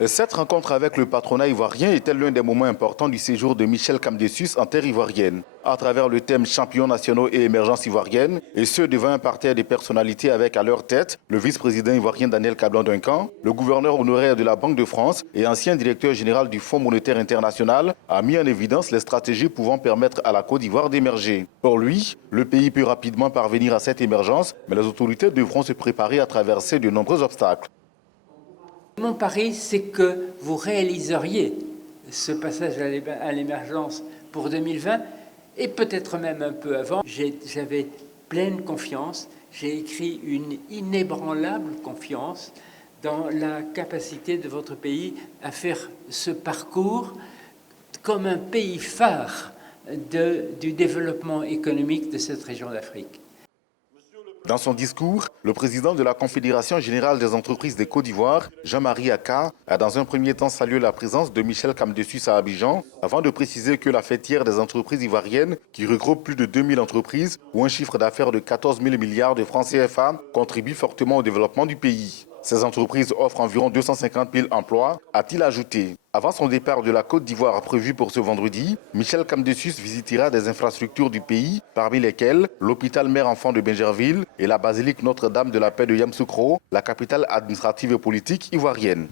Cette rencontre avec le patronat ivoirien était l'un des moments importants du séjour de Michel Camdessus en terre ivoirienne. À travers le thème champions nationaux et émergence ivoirienne, et ce devant un parterre de personnalités avec à leur tête le vice-président ivoirien Daniel Kablan-Duncan, le gouverneur honoraire de la Banque de France et ancien directeur général du Fonds monétaire international, a mis en évidence les stratégies pouvant permettre à la Côte d'Ivoire d'émerger. Pour lui, le pays peut rapidement parvenir à cette émergence, mais les autorités devront se préparer à traverser de nombreux obstacles. Mon pari, c'est que vous réaliseriez ce passage à l'émergence pour 2020 et peut-être même un peu avant. J'avais pleine confiance, j'ai écrit une inébranlable confiance dans la capacité de votre pays à faire ce parcours comme un pays phare du développement économique de cette région d'Afrique. Dans son discours, le président de la Confédération générale des entreprises de Côte d'Ivoire, Jean-Marie Aka, a dans un premier temps salué la présence de Michel Camdessus à Abidjan, avant de préciser que la fêtière des entreprises ivoiriennes, qui regroupe plus de 2000 entreprises ou un chiffre d'affaires de 14 000 milliards de francs CFA, contribue fortement au développement du pays. Ces entreprises offrent environ 250 000 emplois, a-t-il ajouté. Avant son départ de la Côte d'Ivoire prévu pour ce vendredi, Michel Camdessus visitera des infrastructures du pays, parmi lesquelles l'hôpital mère-enfant de Bingerville et la basilique Notre-Dame de la Paix de Yamoussoukro, la capitale administrative et politique ivoirienne.